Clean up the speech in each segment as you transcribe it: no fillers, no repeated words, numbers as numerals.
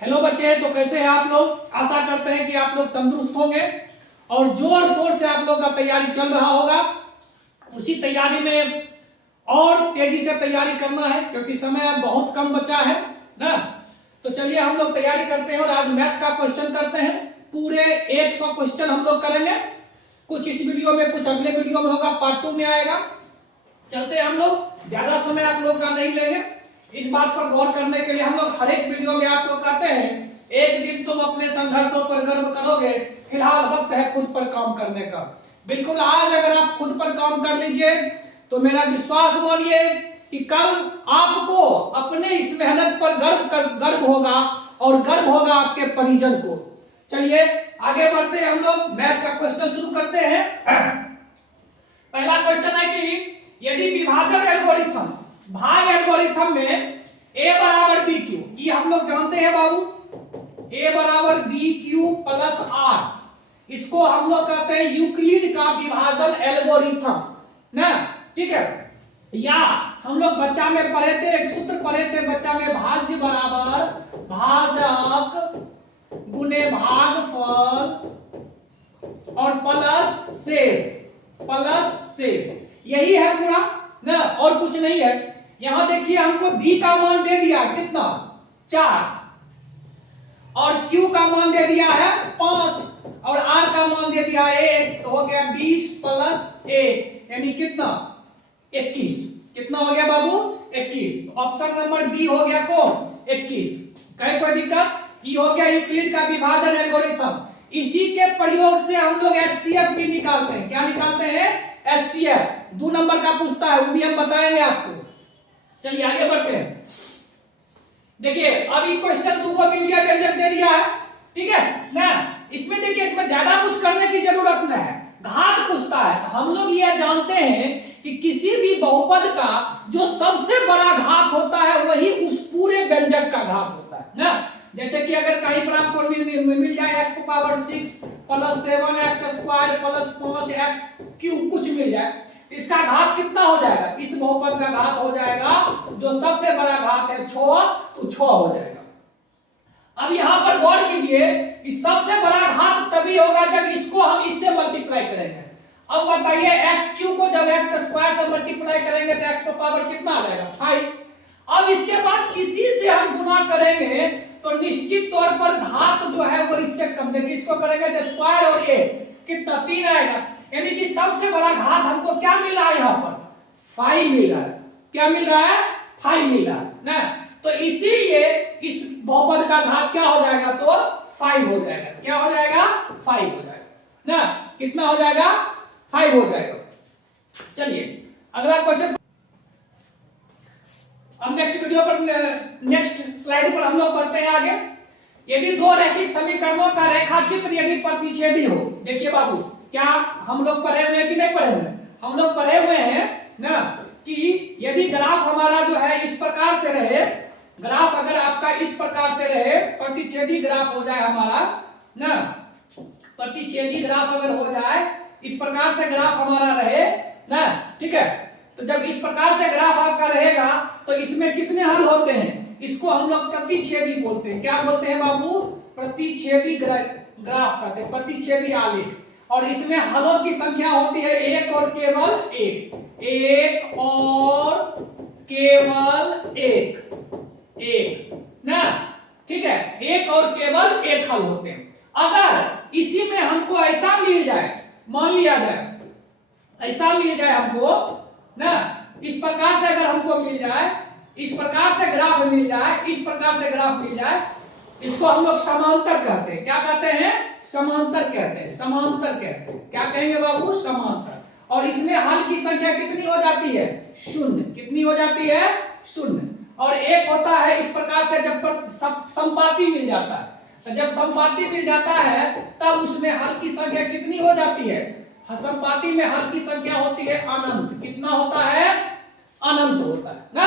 Hello बच्चे, तो कैसे हैं आप लोग। आशा करते हैं कि आप लोग तंदुरुस्त होंगे और जोर शोर से आप लोग का तैयारी चल रहा होगा। उसी तैयारी में और तेजी से तैयारी करना है क्योंकि समय अब बहुत कम बचा है ना। तो चलिए हम लोग तैयारी करते हैं और आज मैथ का क्वेश्चन करते हैं। पूरे 100 क्वेश्चन हम लोग करेंगे। कुछ इस वीडियो में, कुछ अगले वीडियो में होगा, पार्ट 2 में आएगा। चलते हैं हम लोग, ज्यादा समय आप लोग का नहीं लेंगे। इस बात पर गौर करने के लिए हम लोग हर एक वीडियो में आपको कहते हैं, एक दिन तुम अपने संघर्षों पर गर्व करोगे, फिलहाल वक्त है खुद पर काम करने का। बिल्कुल आज अगर आप खुद पर काम कर लीजिए तो मेरा विश्वास मानिए कि कल आपको अपने इस मेहनत पर गर्व होगा और गर्व होगा आपके परिजन को। चलिए आगे बढ़ते हैं, हम लोग मैथ का क्वेश्चन शुरू करते हैं। पहला क्वेश्चन है कि यदि विभाजन एल्गोरिथम भाग एल्गोरिथम में a बराबर बी क्यू, ये हम लोग जानते हैं बाबू, a बराबर बी क्यू प्लस आर, इसको हम लोग कहते हैं यूक्लिड का विभाजन एल्गोरिथम ना। ठीक है, या हम लोग बच्चा में पढ़े थे, एक सूत्र पढ़े थे बच्चा में, भाज्य बराबर भाजक गुने भागफल और प्लस शेष, यही है पूरा ना, और कुछ नहीं है। यहां देखिए हमको b का मान दे दिया कितना 4 और q का मान दे दिया है 5 और r का मान दे दिया 1, तो हो गया 20 प्लस 1 यानी कितना 21। कितना हो गया बाबू 21। ऑप्शन नंबर बी हो गया कौन 21। कहे कोई दिक्कत, ये हो गया यूक्लिड का विभाजन एल्गोरिथम। इसी के प्रयोग से हम लोग एचसीएफ भी निकालते हैं। क्या निकालते हैं एचसीएफ, 2 नंबर का पूछता है, वो भी हम बताएंगे आपको। चलिए आगे बढ़ते हैं। देखिए अभी क्वेश्चन 2 को बीजीय व्यंजक दे दिया है, ठीक है ना। इसमें देखिए, इसमें ज्यादा कुछ करने की जरूरत नहीं है, घात पूछता है। तो हम लोग ये जानते हैं कि किसी भी बहुपद का जो सबसे बड़ा घात होता है वही उस पूरे व्यंजक का घात होता है ना। जैसे कि अगर कहीं पर आपको मिल जाए x की power 6 plus 7x square plus 5x³ कुछ मिल जाए, इसका घात कितना हो जाएगा, इस बहुपद का घात हो जाएगा, जो सबसे बड़ा घात है 6, तो 6 हो जाएगा। अब यहां पर गौर कीजिए कि सबसे बड़ा घात तभी होगा जब इसको हम इससे मल्टीप्लाई करेंगे। अब बताइए x³ को जब x स्क्वायर से मल्टीप्लाई करेंगे तो x का पावर कितना आ जाएगा 5। अब इसके बाद किसी से हम गुना करेंगे तो निश्चित तौर पर घात जो है वो इससे कम। देखिए इसको करेंगे तो स्क्वायर और a कितना 3 आएगा, यानी कि सबसे बड़ा घात हमको क्या मिल रहा है यहाँ पर 5 मिल रहा है। क्या मिल रहा है 5 मिल रहा है ना। तो इसीलिए इस बहुपद का घात क्या हो जाएगा तो 5 हो जाएगा। क्या हो जाएगा 5 हो जाएगा ना। कितना हो जाएगा 5 हो जाएगा। चलिए अगला क्वेश्चन, अब नेक्स्ट वीडियो पर, नेक्स्ट स्लाइड पर हम लोग बढ़ते हैं आगे। यदि दो रैखिक समीकरणों का रेखाचित्र यदि प्रतिच्छेदी हो, देखिए बाबू, क्या हम लोग पढ़े हुए हैं कि नहीं पढ़े हुए, हम लोग पढ़े हुए हैं ना कि यदि ग्राफ हमारा जो है इस प्रकार से रहे, ग्राफ अगर आपका इस प्रकार से रहे, प्रतिच्छेदी ग्राफ हो जाए हमारा ना, प्रतिच्छेदी ग्राफ अगर हो जाए, इस प्रकार से ग्राफ हमारा रहे ना, ठीक है। तो जब इस प्रकार से ग्राफ आपका रहेगा तो इसमें कितने हल होते हैं, इसको हम लोग प्रतिच्छेदी बोलते हैं। क्या बोलते हैं बाबू, प्रतिच्छेदी ग्राफ कहते हैं, प्रतिच्छेदी आलेख। और इसमें हलों की संख्या होती है एक और केवल एक और केवल एक ना, ठीक है, एक और केवल एक हल होते हैं। अगर इसी में हमको ऐसा मिल जाए, मान लिया जाए ऐसा मिल जाए हमको ना, इस प्रकार से अगर हमको मिल जाए, इस प्रकार से ग्राफ मिल जाए, इस प्रकार से ग्राफ मिल जाए, इसको हम लोग समांतर कहते हैं। क्या कहते हैं समांतर कहते हैं, समांतर कहते हैं। क्या कहेंगे बाबू समांतर। और इसमें हल की संख्या कितनी हो जाती है 0। कितनी हो जाती है 0। और एक होता है इस प्रकार से जब संपाती मिल जाता है, तो जब संपाती मिल जाता है तब उसमें हल की संख्या कितनी हो जाती है, संपाती में हल की संख्या होती है अनंत। कितना होता है अनंत होता है ना।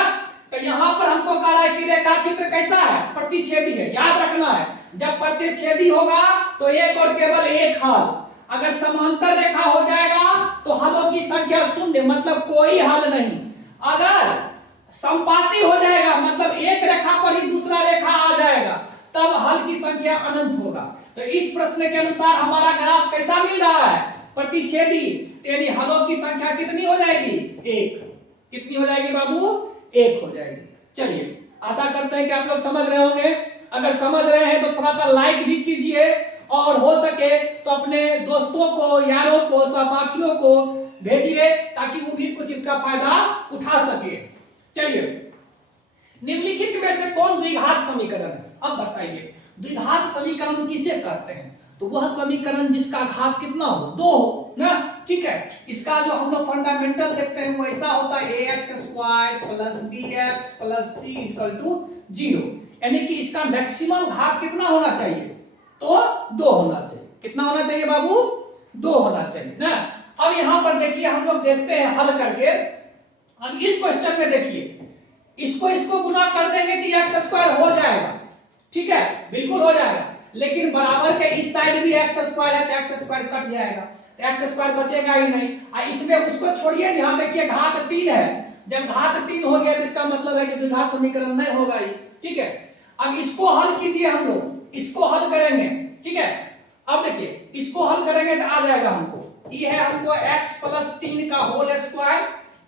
तो यहां पर हमको कह रहा है कि रेखाचित्र कैसा है प्रतिच्छेदी है। याद रखना है, जब प्रतिच्छेदी होगा तो एक और केवल एक हल, अगर समांतर रेखा हो जाएगा तो हलों की संख्या 0, मतलब कोई हल नहीं। अगर संपाती हो जाएगा मतलब एक रेखा पर ही दूसरा रेखा आ जाएगा, तब हल की संख्या अनंत होगा। तो इस प्रश्न के अनुसार हमारा ग्राफ कैसा मिल रहा है, प्रतिच्छेदी, यानी हलों की संख्या कितनी हो जाएगी, एक। कितनी हो जाएगी बाबू, एक हो जाएगी। चलिए आशा करते हैं कि आप लोग समझ रहे होंगे। अगर समझ रहे हैं तो थोड़ा सा लाइक भी कीजिए और हो सके तो अपने दोस्तों को, यारों को, सहपाठियों को भेजिए ताकि वो भी कुछ इसका फायदा उठा सके। चलिए, निम्नलिखित में से कौन द्विघात समीकरण है, अब बताइए। द्विघात समीकरण किसे कहते हैं, तो वह समीकरण जिसका घात कितना हो, दो हो ना, ठीक है। इसका जो हम लोग फंडामेंटल देखते हैं वो ऐसा होता है ax² + bx + c = 0, यानी कि इसका मैक्सिमम घात कितना होना चाहिए, तो 2 होना चाहिए। कितना होना चाहिए बाबू, 2 होना चाहिए ना। अब यहां पर देखिए हम लोग देखते हैं हल करके। अब इस क्वेश्चन में देखिए, इसको गुना कर देंगे तो x² हो जाएगा, ठीक है, बिल्कुल हो जाएगा। लेकिन बराबर के इस साइड भी x² है तो x² कट जाएगा, तो x² बचेगा ही नहीं। इसमें उसको छोड़िए, यहां देखिए घात 3 है। जब घात 3 हो गया तो इसका मतलब है कि द्विघात समीकरण नहीं होगा ही, ठीक है। अब इसको हल कीजिए, हम लोग इसको हल करेंगे, ठीक है। अब देखिए इसको हल करेंगे तो आ जाएगा हमको, ये है हमको x + 3 का होल स्क्वायर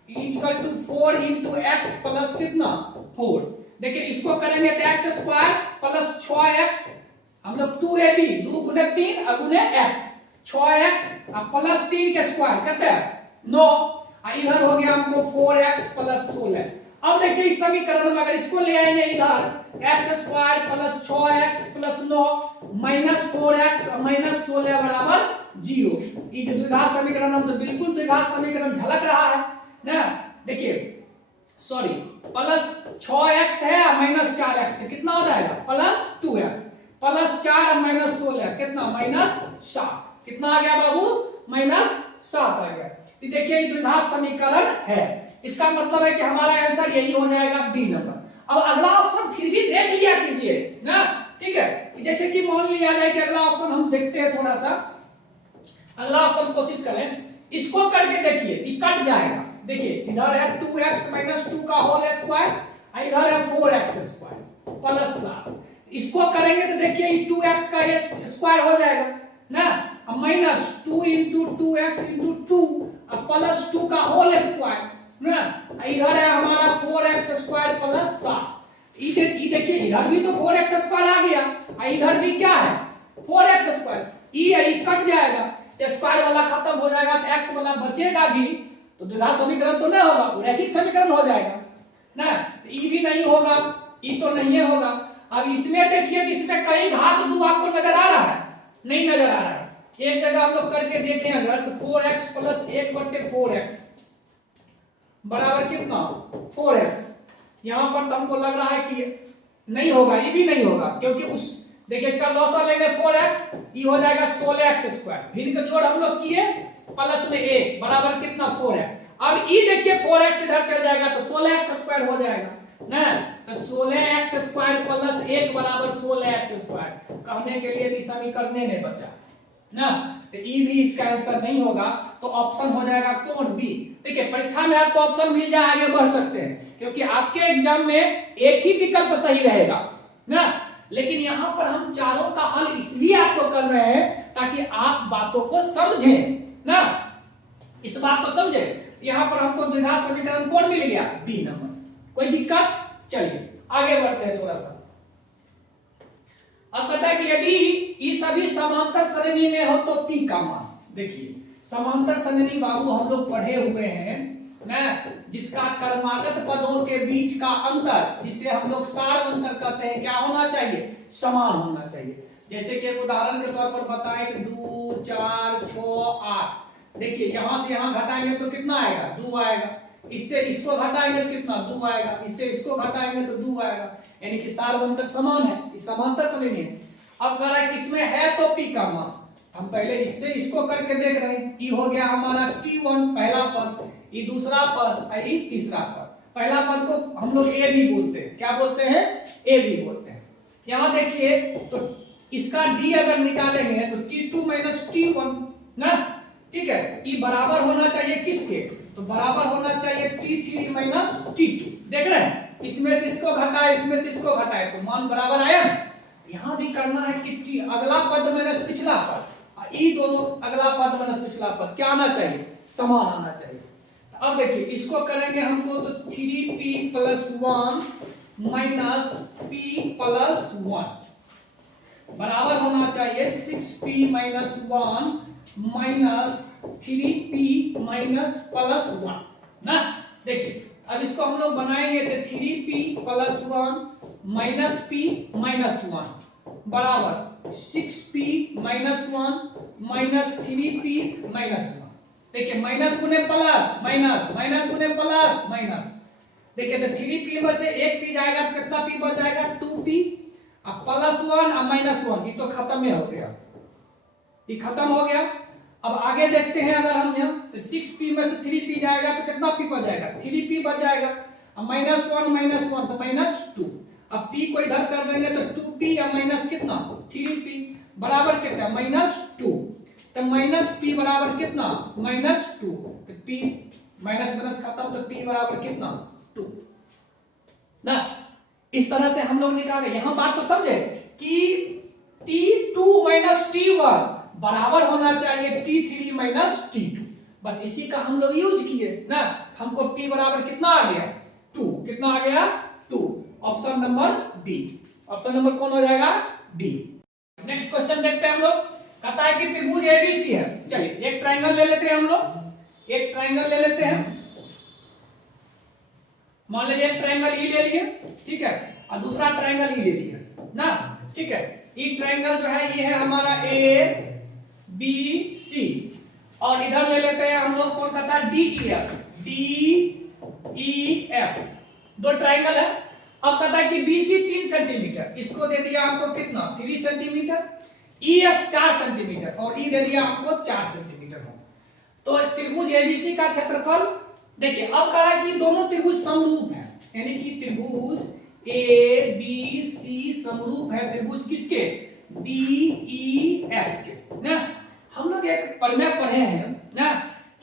= 4 × x प्लस कितना 4। देखिए इसको करेंगे तो x² + 6x, हम लोग 2ab 2 × 3 × x 6x + 3 के स्क्वायर कितना है 9, इधर हो गया हमको 4x + 16। अब देखिए इस समीकरण में अगर इसको ले आएंगे इधर x² + 6x + 9 -4x - 16 बराबर 0। ये द्विघात समीकरण हम तो बिल्कुल द्विघात समीकरण झलक रहा है ना। देखिए सॉरी, +6x है -4x, तो कितना हो जाएगा +2x +4 - 16 कितना -7। कितना आ गया बाबू, -7 आ गया। ये देखिए ये द्विघात समीकरण है, इसका मतलब है कि हमारा आंसर यही हो जाएगा, बी नंबर। अब अगला ऑप्शन फिर भी देख लिया कीजिए ना, ठीक है। जैसे कि मान लिया जाए कि अगला ऑप्शन हम देखते हैं, थोड़ा सा अगला ऑप्शन कोशिश करें, इसको करके देखिए ये कट जाएगा। देखिए इधर है 2x - 2 का होल स्क्वायर, इधर है 4x² + 7। इसको करेंगे तो देखिए ये 2x का स्क्वायर हो जाएगा ना, -2 × 2x × 2 + 2 का होल स्क्वायर ना, इधर है हमारा 4x² + 7। ये देखिए इधर भी तो 4x² आ गया, इधर भी क्या है 4x², ये कट जाएगा, स्क्वायर वाला खत्म हो जाएगा तो x वाला बचेगा भी, तो द्विघात समीकरण तो नहीं होगा, रैखिक समीकरण हो जाएगा ना। ये भी नहीं होगा, ये तो नहीं होगा। अब इसमें देखिए कि इसमें कहीं घात 2 आपको नजर आ रहा है, नहीं नजर आ रहा है। एक जगह हम लोग करके देखें अगर, तो 4x + 1/4x बराबर कितना 4x। यहां पर तो हमको लग रहा है कि नहीं होगा, ये भी नहीं होगा, क्योंकि उस देखिए इसका लॉसा लेंगे 4x, ये हो जाएगा 16x², भिन्न का जोड़ हम लोग किए प्लस में 1 बराबर कितना 4x। अब ये देखिए 4x इधर चल जाएगा तो 16x² हो जाएगा ना, तो 16x² + 1 बराबर 16x²। कहने के लिए भी समीकरण नहीं बचा ना, तो ये भी इसका आंसर नहीं होगा, तो ऑप्शन हो जाएगा कौन, बी। देखिए परीक्षा में आपको ऑप्शन मिल जाए, आगे बढ़ सकते हैं, क्योंकि आपके एग्जाम में एक ही विकल्प सही रहेगा ना। लेकिन यहां पर हम चारों का हल इसलिए आपको कर रहे हैं ताकि आप बातों को समझें ना, इस बात को समझें। यहां पर हमको द्विघात समीकरण कौन मिल गया, बी नंबर। कोई दिक्कत, चलिए आगे बढ़ते हैं थोड़ा सा। अब कहता है कि यदि ये सभी समांतर श्रेणी में हो तो पी का मान। देखिए समांतर श्रेणी बाबू हम लोग पढ़े हुए हैं ना, जिसका क्रमागत पदों के बीच का अंतर, जिसे हम लोग सार अंतर कहते हैं, क्या होना चाहिए, समान होना चाहिए। जैसे कि एक उदाहरण के तौर पर बताएं कि 2 4 6 8, देखिए यहां से यहां घटाएंगे तो कितना आएगा 2 आएगा, इससे इसको घटाएंगे तो कितना 2 आएगा, इससे इसको घटाएंगे तो 2 आएगा, यानी कि सार अंतर समान है, इस समांतर श्रेणी है। अब कह रहा है किसमें है तो पी का मान, हम पहले इससे इसको करके देख रहे हैं। ई हो गया हमारा t1 पहला पद, ये दूसरा पद, ये तीसरा पद। पहला पद को हम लोग ए भी बोलते हैं, क्या बोलते हैं, ए भी बोलते हैं। यहां देखिए तो इसका d अगर निकालेंगे तो t2 - t1 ना, ठीक है। ये बराबर होना चाहिए किसके, तो बराबर होना चाहिए t3 - t2। देख रहे हैं, इसमें से इसको घटाए इसमें से इसको घटाए तो मान बराबर आया। यहां भी करना है कि अगला पद माइनस पिछला पद, ये दोनों अगला पद माइनस पिछला पद क्या आना चाहिए, समान आना चाहिए। अब देखिए इसको करेंगे हमको तो 3p + 1 माइनस p + 1 बराबर होना चाहिए 6p - 1 माइनस 3p + 1 ना। देखिए अब इसको हम लोग बनाएंगे तो 3p + 1 माइनस p - 1 बराबर 6p - 1 माइनस 3p - 1। देखिए माइनस गुने प्लस माइनस, माइनस गुने प्लस माइनस। देखिए तो 3p में से एक p जाएगा तो कितना p बच जाएगा, 2p। अब +1 और -1 ये तो खत्म ही हो गया, ये खत्म हो गया। अब आगे देखते हैं, अगर हम यहाँ तो 6p में से 3p जाएगा तो कितना p बच जाएगा, 3p बच जाएगा। अब -1 तो -2। अब p को इधर कर देंगे तो 2p या माइनस कितना 3p बराबर कितना -2। तो -p बराबर कितना -2। तो p माइनस माइनस खत्म तो p बराबर कितना 2 ना। इस तरह से हम लोग निकाले। यहां बात तो समझे कि t2 - t1 बराबर होना चाहिए t3 - t2। बस इसी का हम लोग यूज किए ना। हमको p बराबर कितना आ गया 2, कितना आ गया 2। Option number D, option number कौन हो जाएगा डी। नेक्स्ट क्वेश्चन देखते हैं हम लोग। कहता है कि त्रिभुज एबीसी है। चलिए एक ट्रायंगल ले लेते हैं हम लोग, एक ट्रायंगल ले लेते हैं। मान लीजिए एक ट्रायंगल ई ले लिए, ठीक है, और दूसरा ट्रायंगल ई ले लिया ना, ठीक है। ई ट्रायंगल जो है ये है हमारा ए बी सी, और इधर ले लेते हैं हम लोग कौन कहता है D E F, D E F. दो ट्रायंगल है। अब कहता है कि बीसी 3 सेंटीमीटर, इसको दे दिया आपको कितना 3 सेंटीमीटर, ई एफ 4 सेंटीमीटर और ई दे दिया आपको 4 सेंटीमीटर हो। तो त्रिभुज एबीसी का क्षेत्रफल देखिए। अब कह रहा है कि दोनों त्रिभुज समरूप है, यानी कि त्रिभुज ए बी सी समरूप है त्रिभुज किसके, डी ई एफ के ना। हम लोग एक प्रमेय पढ़े हैं ना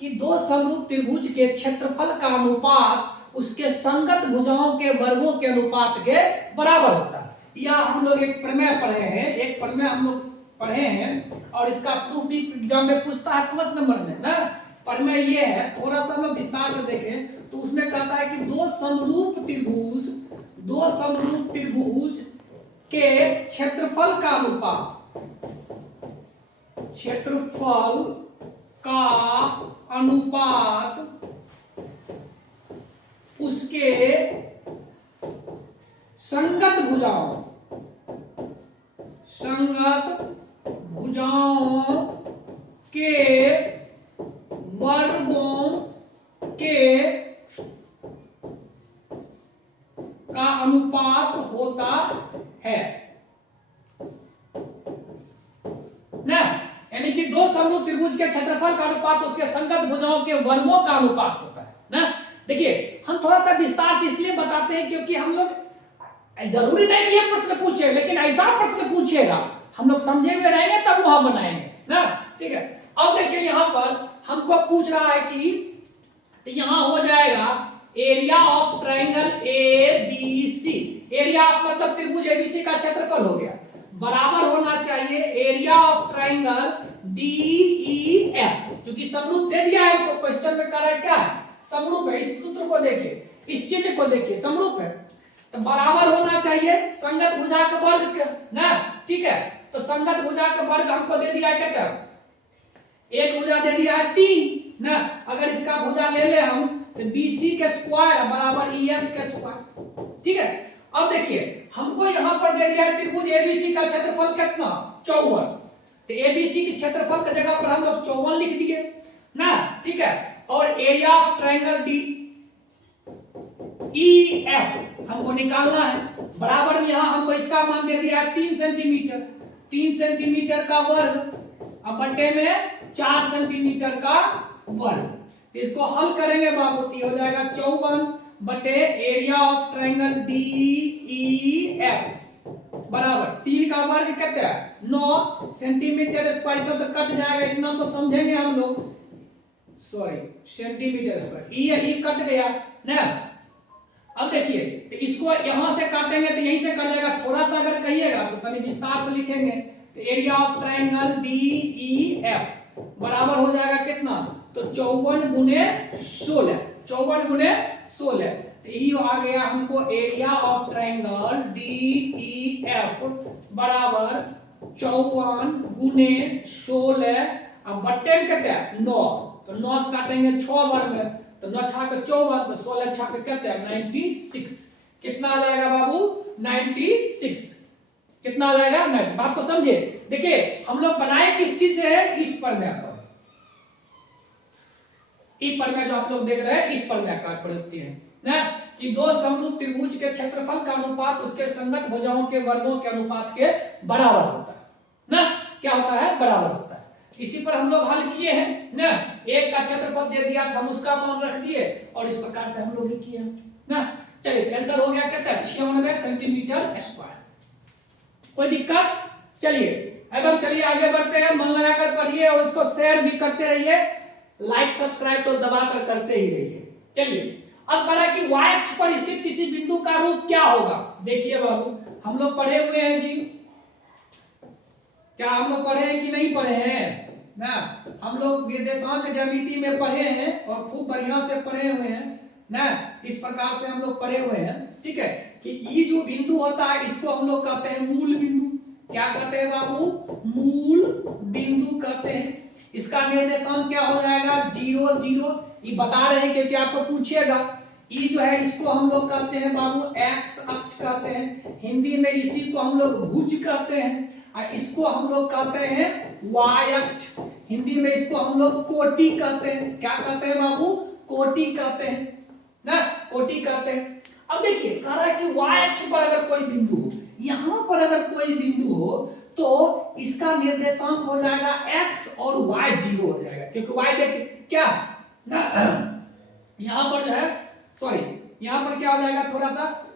कि दो समरूप त्रिभुज के क्षेत्रफल का अनुपात उसके संगत भुजाओं के वर्गों के अनुपात के बराबर होता है। यह हम लोग एक प्रमेय पढ़े हैं, एक प्रमेय हम लोग पढ़े हैं, और इसका प्रूफ भी एग्जाम में पूछता है फर्स्ट नंबर में ना। प्रमेय ये है, थोड़ा सा हम विस्तार से देखें तो उसमें कहता है कि दो समरूप त्रिभुज के क्षेत्रफल का अनुपात, क्षेत्रफल का अनुपात उसके संगत भुजाओं के वर्गों के का अनुपात होता है ना। यानी कि दो समरूप त्रिभुज के क्षेत्रफल का अनुपात उसके संगत भुजाओं के वर्गों का अनुपात होता है ना। देखिए हम थोड़ा सा विस्तार इसलिए बताते हैं क्योंकि हम लोग जरूरी नहीं कि ये प्रश्न पूछे, लेकिन ऐसा प्रश्न पूछेगा हम लोग समझे हुए रहेंगे तब वहां बनाएंगे ना, ठीक है। अब देखिए यहां पर हमको पूछ रहा है कि तो यहां हो जाएगा area of triangle A B C. Area मतलब त्रिभुज एबीसी का क्षेत्रफल हो गया, बराबर होना चाहिए area of triangle D E F, क्योंकि समरूप दे दिया है हमको, क्वेश्चन में कह रहा है क्या है समरूप है। इस सूत्र को देखिए, इस चिन्ह को देखिए, समरूप है तो बराबर होना चाहिए संगत भुजा का वर्ग ना, ठीक है। तो संगत भुजा का वर्ग हमको दे दिया है कितना, एक भुजा दे दिया है 3 ना। अगर इसका भुजा ले ले हम तो BC के स्क्वायर बराबर EF के स्क्वायर, ठीक है। अब देखिए हमको यहां पर दे दिया है त्रिभुज ABC का क्षेत्रफल कितना 54, तो ABC के क्षेत्रफल की जगह पर हम लोग 54 लिख दिए ना, ठीक है। और एरिया ऑफ ट्रायंगल DEF हमको निकालना है, बराबर यहां हमको इसका मान दे दिया है 3 सेंटीमीटर, 3 सेंटीमीटर का वर्ग अब बटे में 4 सेंटीमीटर का वर्ग। इसको हल करेंगे बाबू, हो जाएगा 54 बटे एरिया ऑफ ट्रायंगल DEF बराबर 3 का वर्ग कितना है 9 सेंटीमीटर स्क्वायर, सब तो कट जाएगा, इतना तो समझेंगे हम लोग, सॉरी सेंटीमीटर स्क्वायर, ये कट गया ना। अब देखिए, तो इसको यहां से काटेंगे तो यहीं से कट जाएगा, थोड़ा सा अगर कहिएगा तो खाली विस्तार से लिखेंगे। तो एरिया ऑफ ट्रायंगल DEF बराबर हो जाएगा कितना, तो 54 गुने 16, 54 गुने 16। तो ये आ गया हमको एरिया ऑफ ट्रायंगल DEF बराबर 54 गुने 16। अब बट्टे में कितना है 9, तो 9 से काटेंगे 6 बार में, तो 9 छाक 54, तो 16 छाक कितना है 96। कितना आ जाएगा बाबू 96। कितना आ जाएगा 9। बात को समझे। देखिए हम लोग बनाए किस चीज से है, इस पर में इस पर में जो आप लोग देख रहे हैं इस पर में आकार प्रयुक्ति है ना, कि दो समरूप त्रिभुज के क्षेत्रफल का अनुपात उसके संगत भुजाओं के वर्गों के अनुपात के बराबर होता है ना। क्या होता है, बराबर होता है। इसी पर हम लोग हल किए हैं ना, एक का क्षेत्रफल दे दिया था, हम उसका मान रख दिए और इस प्रकार से हम लोग ही किए ना। चलिए आंसर हो गया कितना 96 सेंटीमीटर स्क्वायर। कोई दिक्कत, चलिए एकदम चलिए आगे बढ़ते हैं। मन लगाकर पढ़िए और इसको शेयर भी करते रहिए, लाइक सब्सक्राइब तो दबाकर करते ही रहिए। चलिए अब कह रहा है कि y अक्ष पर स्थित किसी बिंदु का रूप क्या होगा। देखिए बाबू हम लोग पढ़े हुए हैं जी, क्या हम लोग पढ़े हैं कि नहीं पढ़े हैं ना। हम लोग निर्देशांक ज्यामिति में पढ़े हैं और खूब बढ़िया से पढ़े हुए हैं ना। इस प्रकार से हम लोग पढ़े हुए हैं, ठीक है, कि ये जो बिंदु होता है इसको हम लोग कहते हैं मूल बिंदु। क्या कहते हैं बाबू, मूल बिंदु कहते हैं। इसका निर्देशांक क्या हो जाएगा 0 0। ये बता रहे हैं क्योंकि आपको पूछिएगा। ये जो है इसको हम लोग कहते हैं बाबू एक्स अक्ष कहते हैं, हिंदी में इसी को हम लोग भुज कहते हैं। और इसको हम लोग कहते हैं वाय अक्ष, हिंदी में इसको हम लोग कोटि कहते हैं। क्या कहते हैं बाबू, कोटि कहते हैं ना, कोटि कहते हैं। अब देखिए कह रहा है कि वाय अक्ष पर अगर कोई बिंदु हो, यहां पर अगर कोई बिंदु हो तो इसका निर्देशांक हो जाएगा x और y 0 हो जाएगा, क्योंकि y देखिए क्या ना यहां पर जो है, सॉरी यहां पर क्या हो जाएगा थोड़ा सा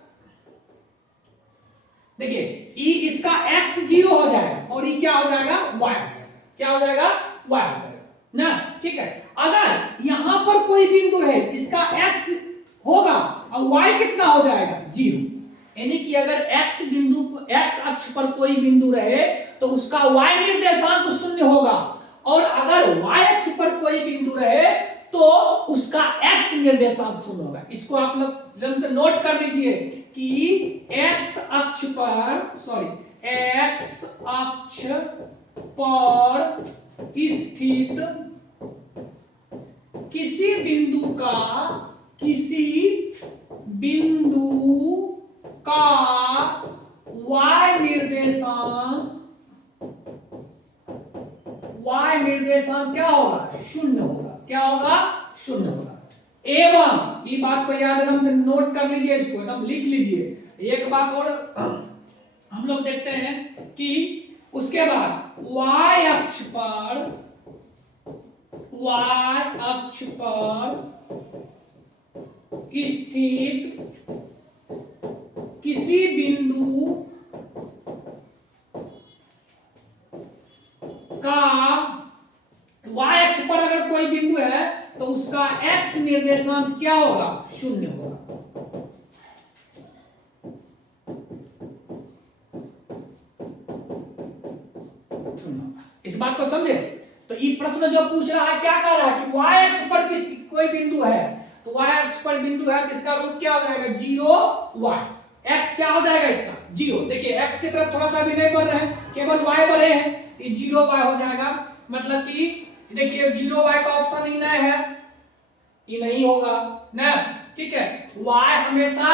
देखिए, ई इसका x 0 हो जाएगा और ये क्या हो जाएगा y हो जाएगा। क्या हो जाएगा, y हो जाएगा ना, ठीक है। अगर यहां पर कोई बिंदु है इसका x होगा और y कितना हो जाएगा 0, यानी कि अगर x बिंदु x अक्ष पर कोई बिंदु रहे तो उसका y निर्देशांक 0 होगा, और अगर y अक्ष पर कोई बिंदु रहे तो उसका x निर्देशांक 0 होगा। इसको आप लोग नोट कर लीजिए कि x अक्ष पर स्थित किसी बिंदु का y निर्देशांक क्या होगा 0 होगा। क्या होगा 0 होगा। एवं ये बात को याद एकदम नोट कर लीजिए, इसको एकदम लिख लीजिए। एक बात और हम लोग देखते हैं कि उसके बाद y अक्ष पर स्थित किसी बिंदु का y अक्ष पर अगर कोई बिंदु है तो उसका x निर्देशांक क्या होगा 0 होगा। इस बात को समझे। तो ये प्रश्न जो पूछ रहा है क्या कह रहा है कि y अक्ष पर कोई बिंदु है, तो y अक्ष पर बिंदु है तो इसका रूप क्या हो जाएगा 0 y। x क्या हो जाएगा इसका 0। देखिए x की तरफ थोड़ा सा भी नहीं बढ़ रहे हैं, केवल y बढ़े हैं, ये 0 y हो जाएगा। मतलब कि देखिए 0 y का ऑप्शन ही नहीं है, ये नहीं होगा ना, ठीक है। y हमेशा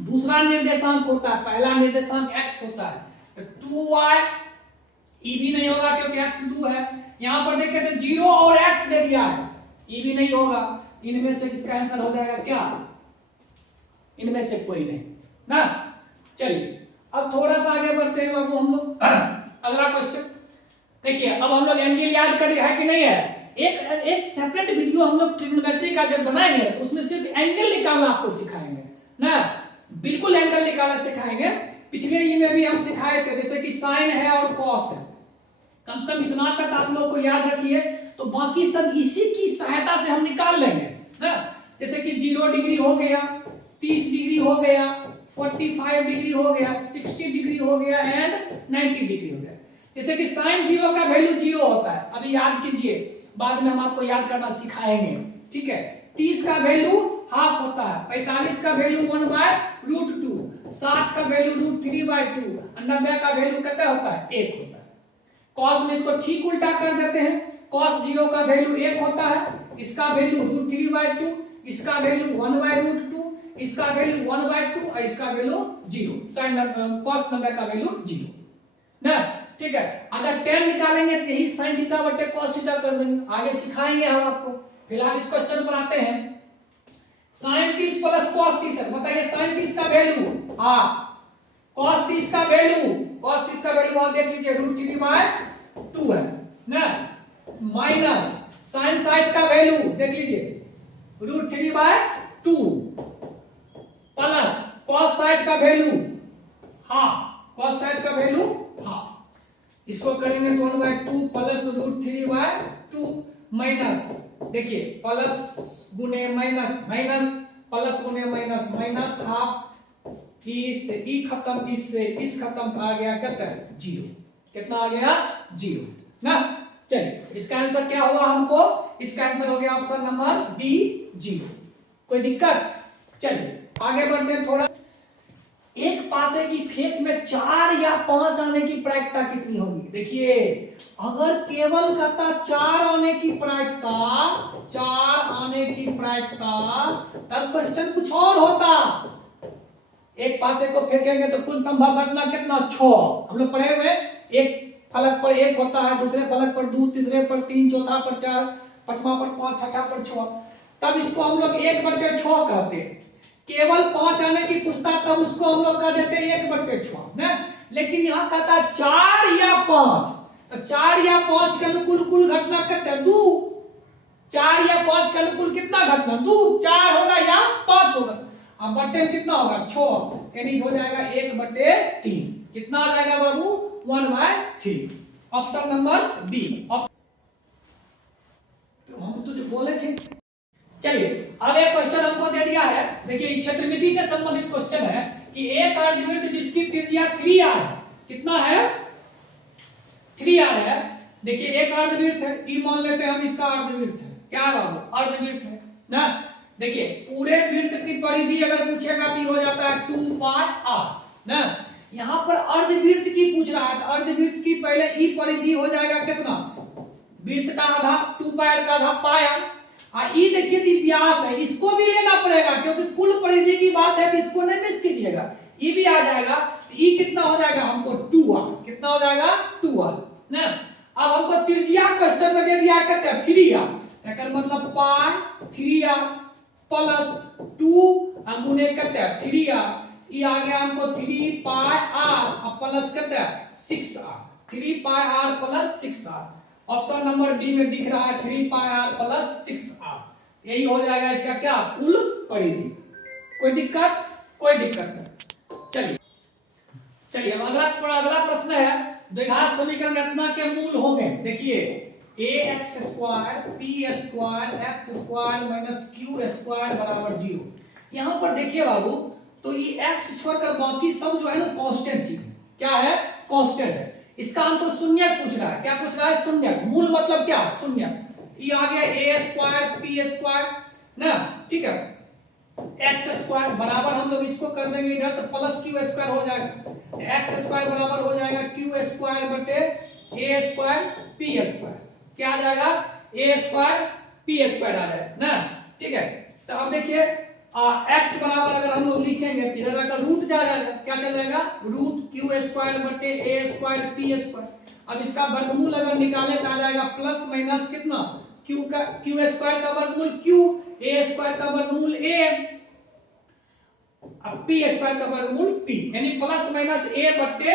दूसरा निर्देशांक होता है, पहला निर्देशांक x होता है। तो 2y ये भी नहीं होगा क्योंकि x 2 है। यहां पर देखिए तो 0 और x दे दिया है, ये भी नहीं होगा। इनमें से किसका आंसर हो जाएगा क्या, इनमें से कोई नहीं ना। चलिए अब थोड़ा सा आगे बढ़ते हैं बाबू हम लोग अगला क्वेश्चन। देखिए अब हम लोग एंगल याद कर है कि नहीं है। एक सेपरेट वीडियो हम लोग ट्रिग्नोमेट्री का जब बनाएंगे तो उसमें सिर्फ एंगल निकालना आपको सिखाएंगे ना, बिल्कुल एंगल निकालना सिखाएंगे। पिछले ई में भी हम सिखाए थे, जैसे कि साइन है और कॉस है। कम से कम इतना तक आप लोग को याद रखिए, तो बाकी सब इसी की सहायता से हम निकाल लेंगे ना। जैसे कि 0 डिग्री हो गया 30 डिग्री हो गया, 45 डिग्री हो गया, 60 डिग्री हो गया एंड 90 डिग्री हो गया। जैसे कि साइन 0 का वैल्यू 0 होता है, अभी याद कीजिए, बाद में हम आपको याद करना सिखाएंगे, ठीक है। 30 का वैल्यू हाफ होता है, 45 का वैल्यू 1/√2, 60 का वैल्यू √3/2, 90 का वैल्यू कितना होता है, 1 होता है। कॉस में इसको ठीक उल्टा कर देते हैं, कॉस 0 का वैल्यू 1 होता है, इसका वैल्यू √3/2, इसका वैल्यू 1/√2, इसका वैल्यू 1/2 और इसका वैल्यू 0, साइन कॉस 90 का वैल्यू 0 ना, ठीक है। अगर tan निकालेंगे तो यही sin थीटा बटे cos थीटा कर देंगे, आगे सिखाएंगे हम आपको। फिलहाल इस क्वेश्चन पर आते हैं। sin 30 प्लस cos 30 है, बताइए sin 30 का वैल्यू cos 30 का वैल्यू वहां देख लीजिए √3/2 है ना, माइनस sin 60 का वैल्यू देख लीजिए √3/2 प्लस cos 60 का वैल्यू cos 60 का वैल्यू इसको करेंगे तो 1/2 प्लस √3/2 माइनस, देखिए प्लस गुने माइनस, माइनस प्लस गुने माइनस, माइनस हाफ, इससे ई खत्म, इससे इस खत्म, आ गया कितना 0, कितना आ गया 0 ना। चलिए इसका आंसर क्या हुआ हमको, इसका आंसर हो गया ऑप्शन नंबर बी 0। कोई दिक्कत, चलिए आगे बढ़ते हैं थोड़ा। एक पासे की फेंक में 4 या 5 आने की प्रायिकता कितनी होगी, देखिए अगर केवल कहता 4 आने की प्रायिकता, 4 आने की प्रायिकता, तब क्वेश्चन कुछ और होता। एक पासे को फेंकेंगे तो कुल संभव घटना कितना 6, हम लोग पढ़े हुए, एक फलक पर 1 होता है, दूसरे फलक पर 2, तीसरे पर 3, चौथा पर 4, पांचवा पर 5, छठा पर 6, तब इसको हम लोग 1/6 कहते हैं। केवल 5 आने की पूछता तब उसको हम लोग कह देते 1/6 ना, लेकिन यहाँ कहता 4 या 5, तो 4 या 5 के अनुकूल कुल घटना कितना 2, 4 या 5 के अनुकूल कितना घटना 2, 4 होगा या 5 होगा, अब बट्टे में कितना होगा 6, यानी हो जाएगा 1/3, कितना आ जाएगा बाबू 1/3, ऑप्शन नंबर बी। तो हम तो जो बोले थे। चलिए अब एक क्वेश्चन हमको दे दिया है, देखिए क्षेत्रमिति से संबंधित क्वेश्चन है कि एक अर्धवृत्त जिसकी त्रिज्या 3r है, कितना है 3r है। देखिए एक अर्धवृत्त है, ई मान लेते हैं हम इसका अर्धवृत्त है, क्या है बाबू अर्धवृत्त है ना। देखिए पूरे वृत्त की परिधि अगर पूछेगा तो हो जाता है 2πr ना, यहाँ पर अर्धवृत्त की पूछ रहा है, तो अर्धवृत्त की पहले ई परिधि हो जाएगा कितना, वृत्त का आधा 2πr का आधा पाया, ई देखिए व्यास है, इसको भी लेना पड़ेगा क्योंकि कुल परिधि की बात है, तो इसको नहीं मिस कीजिएगा, ई भी आ जाएगा, ई कितना हो जाएगा हमको 2r, कितना हो जाएगा 2r ना। अब हमको त्रिज्या क्वेश्चन में दे दिया कहते हैं 3r, एकर मतलब पाई 3r प्लस 2 गुने कहते हैं 3r, ई आ गया हमको 3πr प्लस कहते हैं 6r, 3πr plus 6r, option number B में दिख रहा है 3πr प्लस 6r, यही हो जाएगा इसका क्या कुल परिधि। कोई दिक्कत, कोई दिक्कत नहीं। चलिए अगला प्रश्न है, द्विघात समीकरण रचना के मूल होंगे, देखिए ax² p² x² minus q² बराबर 0। यहां पर देखिए बाबू, तो ये x छोड़कर बाकी सब जो है ना कांस्टेंट थी, क्या है कांस्टेंट है, इसका हमको शून्य पूछ रहा है, क्या पूछ रहा है शून्य, मूल मतलब क्या शून्य, ये आ गया a² p² ना, ठीक है, x² बराबर हम लोग इसको कर देंगे इधर तो प्लस q² हो जाएगा, x² बराबर हो जाएगा q² बटे a² p², क्या आ जाएगा a² p² आ जाएगा ना, ठीक है। तो अब देखिए x बराबर अगर हम लोग लिखेंगे तो इधर आकर रूट जा जाएगा, क्या चल जाएगा रूट q² बटे a² p², अब इसका वर्गमूल अगर निकाले तो आ जाएगा प्लस माइनस कितना q² का वर्गमूल q, a² का वर्गमूल a, अब p² का वर्गमूल p, यानी प्लस माइनस a बटे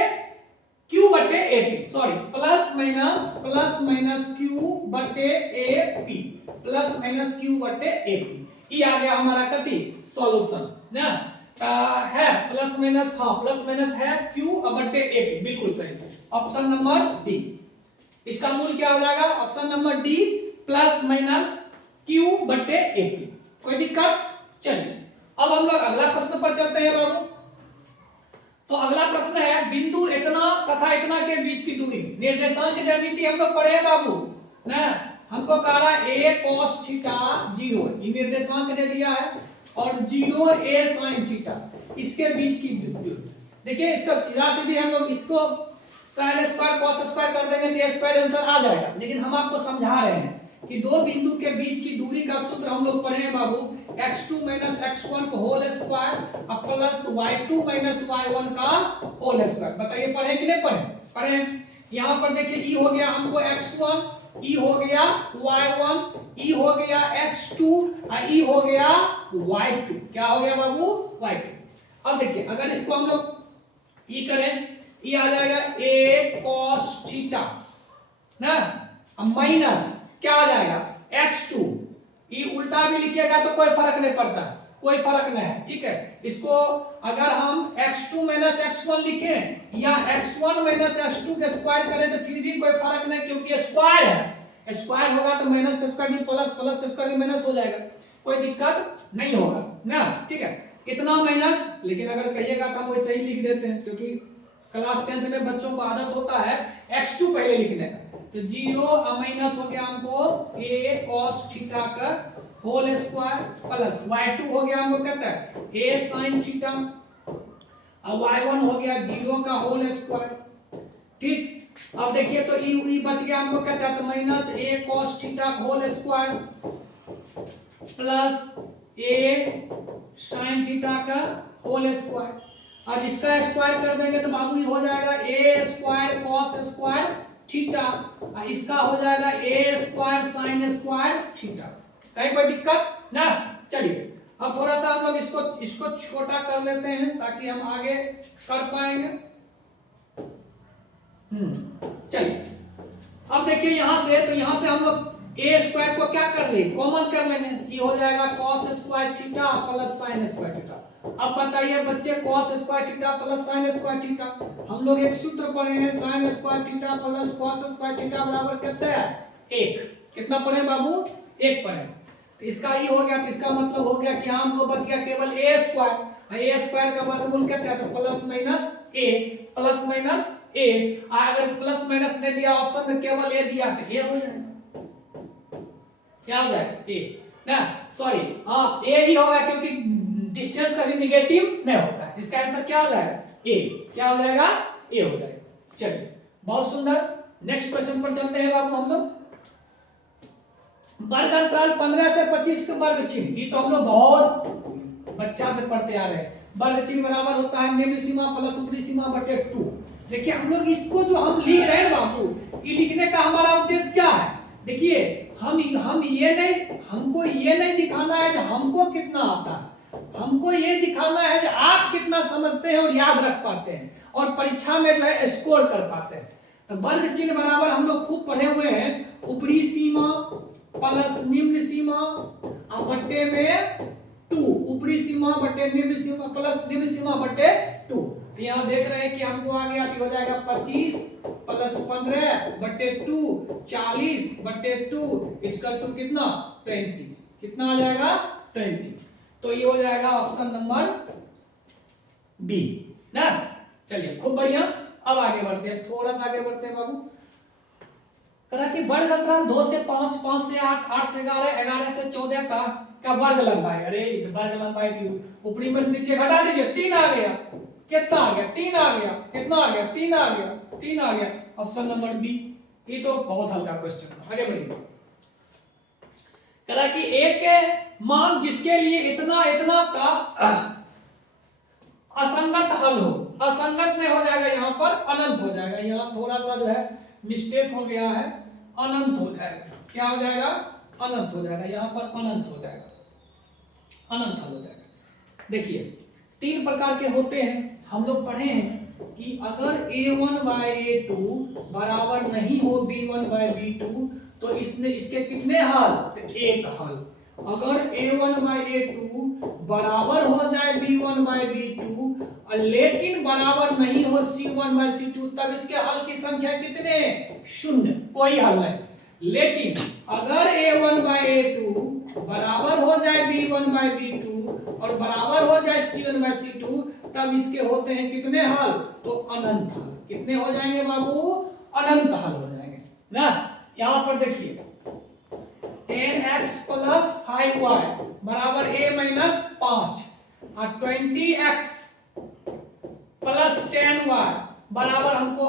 q बटे ap, sorry plus minus q बटे ap, प्लस माइनस q बटे ap, ये आ गया हमारा कति सॉल्यूशन ना, है प्लस माइनस है q बटे ap, बिल्कुल सही, ऑप्शन नंबर डी, इसका मूल क्या हो जाएगा option number D plus minus q बटे ap। कोई दिक्कत, चलिए अब हम लोग अगला प्रश्न पर चलते हैं बाबू। तो अगला प्रश्न है बिंदु इतना तथा इतना के बीच की दूरी, निर्देशांक ज्यामिति हम लोग पढ़े हैं बाबू ना। हमको कह रहा है a cos थीटा 0, ये निर्देशांक दे दिया है, और 0 a sin थीटा, इसके बीच की दूरी। देखिए इसका सीधा सीधी हम लोग इसको sin स्क्वायर cos स्क्वायर कर देंगे तो स्क्वायर आंसर आ जाएगा। लेकिन हम आपको समझा रहे हैं कि दो बिंदु के बीच की दूरी का सूत्र हम लोग पढ़े हैं बाबू, x2 - x1 का whole square plus y2 - y1 का होल स्क्वायर। बताइए पढ़े कि नहीं पढ़े? पढ़े। यहाँ पर देखिए e हो गया हमको x1, e हो गया y1, e हो गया x2 और e हो गया y2। क्या हो गया बाबू? y2। अब देखिए अगर इसको हम लोग e करें, e आ जाएगा a cos थीटा ना, माइनस क्या आ जाएगा x2। ये उल्टा भी लिखिएगा तो कोई फर्क नहीं पड़ता, कोई फर्क नहीं है, ठीक है। इसको अगर हम x2 - x1 लिखें या x1 - x2 के स्क्वायर करें तो फिर भी कोई फर्क नहीं, क्योंकि स्क्वायर है। स्क्वायर होगा तो माइनस का स्क्वायर भी प्लस, प्लस का स्क्वायर भी माइनस हो जाएगा, कोई दिक्कत नहीं होगा ना, ठीक है। इतना माइनस, लेकिन अगर कहिएगा तो हम वैसे ही लिख देते हैं, क्योंकि क्लास 10th में बच्चों को आदत होता है x2 पहले लिखने का। तो 0 माइनस हो गया हमको a cos थीटा का होल स्क्वायर प्लस y2 हो गया हमको कहता है a sin थीटा, और y1 हो गया 0 का होल स्क्वायर, ठीक। अब देखिए तो e बच गया हमको कहता है तो माइनस a cos थीटा का whole square plus a sin theta का होल स्क्वायर। अब इसका स्क्वायर कर देंगे तो बाबू ये हो जाएगा a square cos square theta, इसका हो जाएगा a square sin square theta. कहीं कोई दिक्कत ना? चलिए अब थोड़ा सा हम लोग इसको छोटा कर लेते हैं ताकि हम आगे कर पाएंगे। चलिए अब देखिए यहाँ पे, तो यहाँ पे हम लोग a स्क्वायर को क्या कर ले, कॉमन कर लेंगे, ये हो जाएगा cos square theta plus sin square theta. अब बताइए बच्चे cos square theta plus sin square theta, हम लोग एक सूत्र पढ़े हैं sin square theta plus cos square theta बराबर कितना है 1। कितना पढ़े बाबू? 1 पढ़े। तो इसका ये हो गया, तो इसका मतलब हो गया कि हमको बच गया केवल a स्क्वायर, a स्क्वायर का वर्गमूल कितना है तो plus minus a, plus minus a। अगर प्लस माइनस नहीं दिया ऑप्शन में, केवल a दिया तो a हो जाएगा। क्या हो जाएगा? a ना, सॉरी हाँ a ही होगा, क्योंकि डिस्टेंस कभी नेगेटिव नहीं होता है। इसका आंसर क्या हो जाएगा? a। क्या हो जाएगा? a हो जाएगा। चलिए बहुत सुंदर, नेक्स्ट क्वेश्चन पर चलते हैं बाबू हम लोग। वर्ग अंतराल 15 से 25 का वर्ग चिन्ह, ये तो हम लोग बहुत बच्चा से पढ़ते आ रहे हैं। वर्ग चिन्ह बराबर होता है निम्न सीमा प्लस ऊपरी सीमा बटे 2। देखिए हम लोग इसको जो हम लिख रहे हैं बाबू, ये लिखने का हमारा उद्देश्य क्या है? देखिए हम ये नहीं, हमको ये नहीं दिखाना है कि हमको कितना आता है, हमको ये दिखाना है कि आप कितना समझते हैं और याद रख पाते हैं और परीक्षा में जो है स्कोर कर पाते हैं। तो वर्ग चिन्ह बराबर हम लोग खूब पढ़े हुए हैं, ऊपरी सीमा प्लस निम्न सीमा बटे में 2, ऊपरी सीमा बटे निम्न सीमा प्लस निम्न सीमा बटे 2। तो यहाँ देख रहे हैं कि हमको आ गया हो जाएगा 25 प्लस 15 बटे 2, 40 बटे 2 इसका 2 कितना 20। कितना आ जाएगा 20। तो ये हो जाएगा ऑप्शन नंबर बी ना। चलिए खूब बढ़िया, अब आगे बढ़ते हैं, थोड़ा सा आगे बढ़ते हैं बाबू। कहा कि वर्ग अंतराल 2 से 5, 5 से 8, 8 से 11, 11 से 14 का वर्ग लंबाई। अरे वर्ग लंबाई की ऊपरी में से नीचे घटा दीजिए, 3 आ गया। कितना आ गया? 3 आ गया। कितना आ गया? 3 आ गया। 3 आ गया, ऑप्शन नंबर बी। ये तो बहुत हल्का क्वेश्चन है, आगे बढ़िए। कहा कि एक के मान जिसके लिए इतना इतना का असंगत हल हो, असंगत में हो जाएगा, यहाँ पर अनंत हो जाएगा। यहाँ थोड़ा सा जो है मिस्टेक हो गया है, अनंत हो जाएगा। क्या हो जाएगा? अनंत हो जाएगा, यहाँ पर अनंत हो जाएगा, अनंत हल हो जाएगा। देखिए 3 प्रकार के होते हैं, हम लोग पढ़े हैं कि अगर a1 बाय a2 बराबर नहीं हो b1 बाय b2 तो इसके कितने हल? एक हल। अगर a1 बाय a2 बराबर हो जाए b1 बाय b2 और लेकिन बराबर नहीं हो c1 बाय c2, तब इसके हल की संख्या कितने? 0, कोई हल नहीं। लेकिन अगर a1 बाय a2 बराबर हो जाए b1 बाय b2 और बराबर हो जाए C1/C2, तब इसके होते हैं कितने हल? तो अनंत हल। कितने हो जाएंगे बाबू? अनंत हल हो जाएंगे ना। यहां पर देखिए 10x + 5y बराबर a - 5 और 20x + 10y बराबर हमको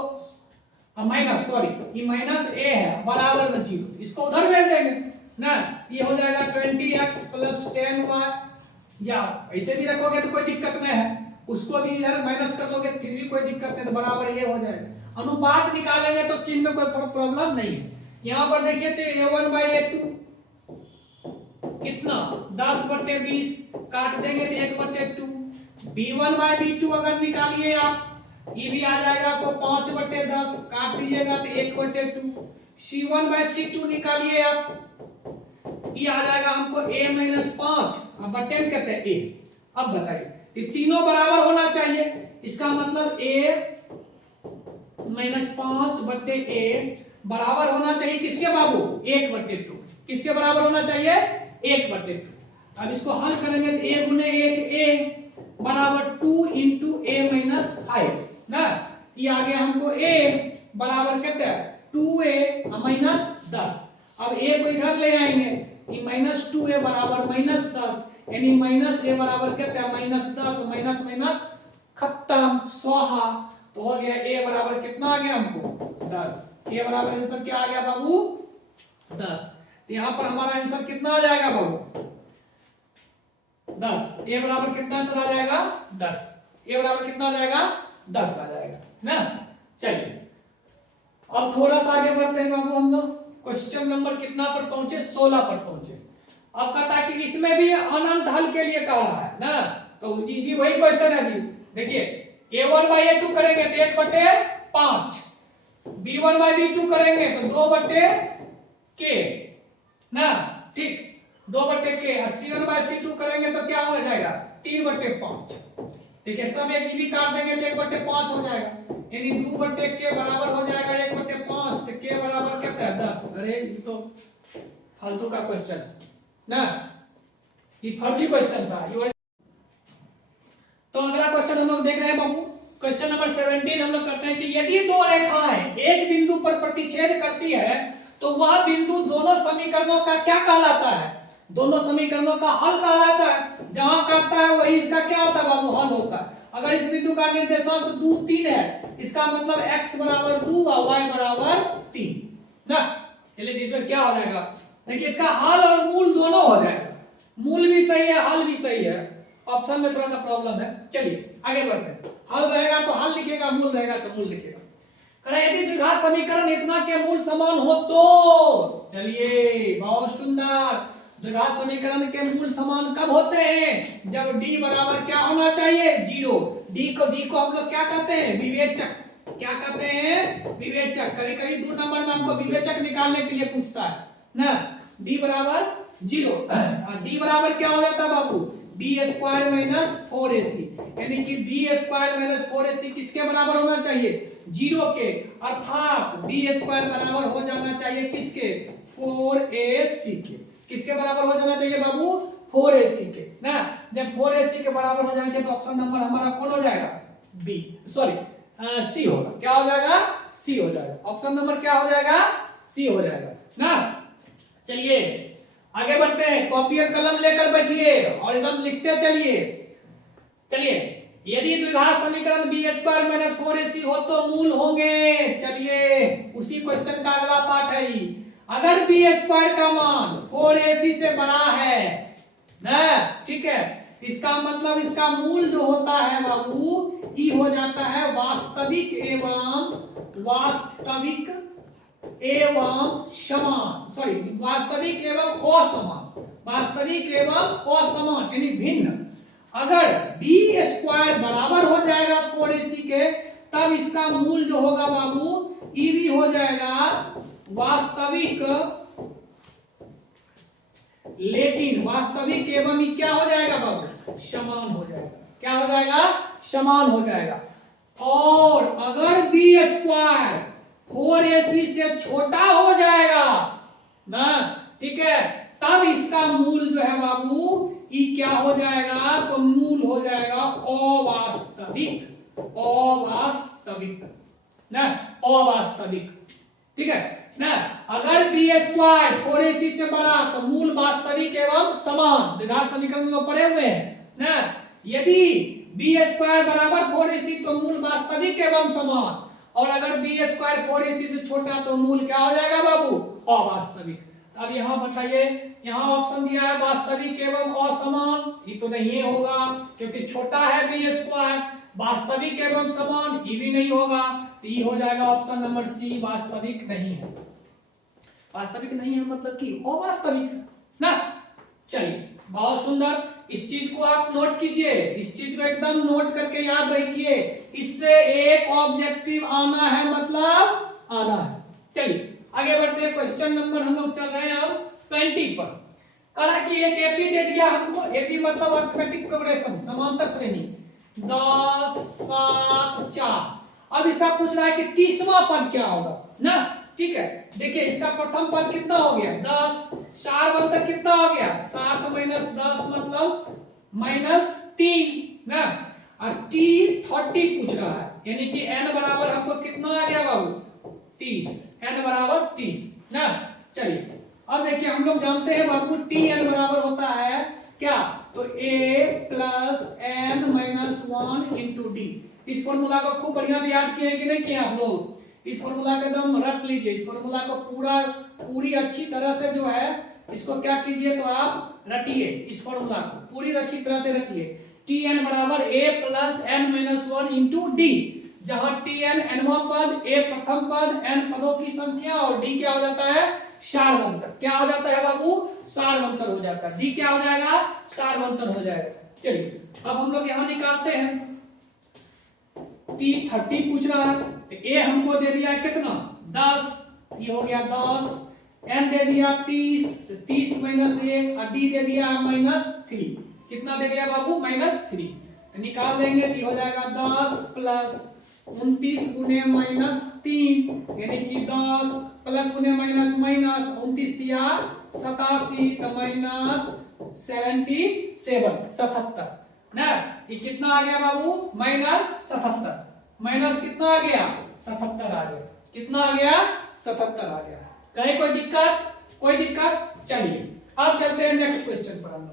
माइनस, सॉरी ये माइनस a है, बराबर में 0। इसको उधर भेज देंगे ना, ये हो जाएगा 20x + 10y, या ऐसे भी रखोगे तो कोई दिक्कत नहीं है, उसको भी इधर माइनस कर लोगे फिर भी कोई दिक्कत नहीं, तो बराबर ये हो जाएगा। अनुपात निकालेंगे तो चिन्ह में कोई प्रॉब्लम नहीं है। यहां पर देखिए तो a1/a2 कितना 10/20 काट देंगे तो 1/2, b1/b2 अगर निकालिए आप, ये भी आ जाएगा तो 5/10 काट दीजिएगा तो 1/2, c1/c2 निकालिए आप, ये आ जाएगा हमको a - 5 अब बटे में कहते हैं a। अब बताइए ये तीनों बराबर होना चाहिए, इसका मतलब a - 5/a बराबर होना चाहिए किसके बाबू? 1/2। किसके बराबर होना चाहिए? 1/2। अब इसको हल करेंगे तो a गुने 1 a बराबर 2 × a - 5 ना, ये आ गया हमको a बराबर कहते हैं 2a - 10। अब a को इधर ले आएंगे, ये -2a बराबर -10, यानी -a बराबर कहते हैं -10, माइनस खत्म स्वाहा, तो हो गया a बराबर कितना आ गया हमको? 10। a बराबर आंसर क्या आ गया बाबू? 10। तो यहां पर हमारा आंसर कितना आ जाएगा बाबू? 10। a बराबर कितना आंसर आ जाएगा? 10। a बराबर कितना आ जाएगा? 10 आ जाएगा ना। चलिए अब थोड़ा सा आगे बढ़ते हैं बाबू, हम लोग क्वेश्चन नंबर कितना पर पहुंचे? 16 पर पहुंचे। अब कहता है कि इसमें भी अनंत हल के लिए कह रहा है ना, तो ये भी वही क्वेश्चन है जी। देखिए a1/a2 करेंगे तो 1/5, b1/b2 करेंगे तो 2/k ना, ठीक 2/k, और c1/c2 करेंगे तो क्या हो जाएगा? 3/5। ठीक है, सब एक भी काट देंगे तो 1/5 हो जाएगा, यानी 2/k बराबर हो जाएगा 1/5, तो k बराबर कितना है? 10। अरे ये तो फालतू का क्वेश्चन ना, ये फर्जी क्वेश्चन था ये। तो अगला क्वेश्चन हम लोग देख रहे हैं बाबू, क्वेश्चन नंबर 17 हम लोग करते हैं कि यदि दो रेखाएं एक बिंदु पर प्रतिच्छेद करती है तो वह बिंदु दोनों समीकरणों का क्या कहलाता है? दोनों समीकरणों का हल कहलाता है। जहां काटता है वही इसका क्या होता है बाबू? हल होता है। अगर इस बिंदु का निर्देशांक 2 3 है, इसका मतलब x = 2 और y = 3 ना। चलिए इसमें क्या हो जाएगा? देखिए इसका हल और मूल दोनों हो जाएगा, मूल भी सही है हल भी सही है। ऑप्शन में थोड़ा सा प्रॉब्लम है, चलिए आगे बढ़ते हैं। हल रहेगा तो हल लिखेगा, मूल रहेगा तो मूल लिखेगा। यदि द्विघात समीकरण इतना के मूल समान हो तो, चलिए बहुत सुंदर, द्विघात समीकरण के मूल समान कब होते हैं? जब d बराबर क्या होना चाहिए? 0। d को हम लोग क्या कहते हैं? विवेचक। क्या कहते हैं? विवेचक। कभी कभी 2 नंबर में हमको विवेचक निकालने के लिए पूछता है ना। d बराबर 0, d बराबर क्या हो जाता है बाबू? b² - 4ac, यानी कि b² - 4ac किसके बराबर होना चाहिए? 0 के, अर्थात b² बराबर हो जाना चाहिए किसके? 4ac के। किसके बराबर हो जाना चाहिए बाबू? 4ac के ना। जब 4ac के बराबर हो जाना चाहिए तो ऑप्शन नंबर हमारा कौन हो जाएगा? बी, सॉरी सी होगा। क्या हो जाएगा? सी हो जाएगा। ऑप्शन नंबर क्या हो जाएगा? सी हो जाएगा ना। चलिए आगे बढ़ते हैं, कॉपी और कलम लेकर बैठिए और एकदम लिखते चलिए। चलिए यदि द्विघात समीकरण b² - 4ac हो तो मूल होंगे। चलिए उसी क्वेश्चन का अगला पार्ट है ही। अगर b² का मान 4ac से बड़ा है ना, ठीक है, इसका मतलब इसका मूल जो होता है बाबू, ई हो जाता है वास्तविक एवं समान, सॉरी वास्तविक एवं असमान, वास्तविक एवं असमान यानी भिन्न। अगर b² बराबर हो जाएगा 4ac के, तब इसका मूल जो होगा बाबू ई भी हो जाएगा वास्तविक, लेकिन वास्तविक एवं ई क्या हो जाएगा बाबू? समान हो जाएगा। क्या हो जाएगा? समान हो जाएगा। और अगर b² 4ac से छोटा हो जाएगा ना, ठीक है, तब इसका मूल जो है बाबू ई क्या हो जाएगा, तो मूल हो जाएगा अवास्तविक, अवास्तविक ना, अवास्तविक। ठीक है ना। अगर बी स्क्वायर 4ac से बड़ा तो मूल वास्तविक एवं समान, द्विघात समीकरण में पढ़े हुए हैं ना। यदि बी स्क्वायर बराबर 4ac तो मूल वास्तविक एवं समान, और अगर बी स्क्वायर 4ac से छोटा तो मूल क्या हो जाएगा बाबू, अवास्तविक। अब यहाँ बताइए, यहाँ ऑप्शन दिया है वास्तविक एवं असमान, ये तो नहीं होगा क्योंकि छोटा है बी स्क्वायर। वास्तविक एवं समान ये भी नहीं होगा, तो ये हो जाएगा ऑप्शन नंबर सी, वास्तविक नहीं है। वास्तविक नहीं है मतलब कि अवास्तविक है ना। चलिए बहुत सुंदर, इस चीज को आप नोट कीजिए, इस चीज को एकदम नोट करके याद रखिए, इससे एक ऑब्जेक्टिव आना है मतलब आना है। चलिए आगे बढ़ते हैं, क्वेश्चन नंबर हम लोग चल रहे हैं अब 20 पर। कहा कि एक एपी दे दिया हमको, एपी मतलब अरिथमेटिक प्रोग्रेशन, समांतर श्रेणी 10 7 4। अब इसका पूछ रहा है कि 30वां पद क्या होगा ना। ठीक है, देखिए इसका प्रथम पद कितना हो गया 10, सारवंतर कितना हो गया 7 माइनस 10 मतलब -3 ना। और टी 30 पूछ रहा है, यानी कि n बराबर हमको कितना आ गया बाबू 30, n बराबर 30 ना। चलिए अब देखिए हम लोग जानते हैं बाबू टी एन बराबर होता है क्या, तो a plus n minus 1 into d. इस फॉर्मूला को खूब बढ़िया से याद किए कि नहीं किए आप लोग, इस फॉर्मूला को एकदम रट लीजिए, इस फॉर्मूला को पूरी अच्छी तरह से जो है इसको क्या कीजिए, तो आप रटिए, इस फॉर्मूला को पूरी अच्छी तरह से रटिए। टी एन बराबर a plus n minus 1 into d, जहां टी एन एनवां पद, a प्रथम पद, n पदों की संख्या और d क्या हो जाता है सारवंतर। क्या हो जाता है बाबू, सारवंतर हो जाता है। डी क्या हो जाएगा, सारवंतर हो जाएगा। चलिए अब हम लोग यहां निकालते हैं, टी 30 पूछ रहा है, तो ए हमको दे दिया कितना 10, ये हो गया 10, एन दे दिया 30, तो 30 माइनस 1, और डी दे दिया -3, कितना दे दिया बाबू -3, तो निकाल देंगे तो हो जाएगा 10 प्लस 29 गुने -3, यानी कि 10 प्लस गुने माइनस 29 दिया 87, तो -77 ना। ये कितना आ गया बाबू -77, माइनस कितना आ गया 77 आ गया, कितना आ गया 77 आ गया। कहीं कोई दिक्कत, कोई दिक्कत। चलिए अब चलते हैं नेक्स्ट क्वेश्चन पर हम लोग।